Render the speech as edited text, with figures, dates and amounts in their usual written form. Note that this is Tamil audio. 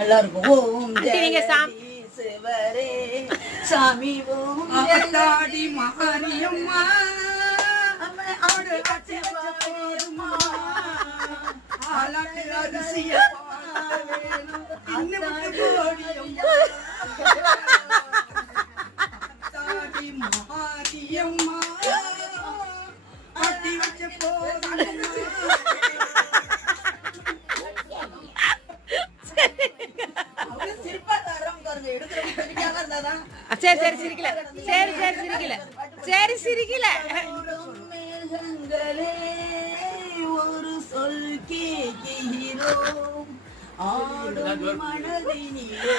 நல்லா இருக்கும். ஓம் நீங்க சிவரே சாமி ஓம் ஜெகதாடி மகாரியம்மா ஆடு கட்டி போருமா ஆலாட்டி அரிசிய இன்னும் கோடியம்மா தாடி மகாரியம்மா ஆட்டி வச்ச போருமா. சரி சரி சிரிக்கல சரி சரி சிரிக்கல சரி சிரிக்கல. ஒரு சொல் கேட்கிறோம் ஆடும் மனதினிலே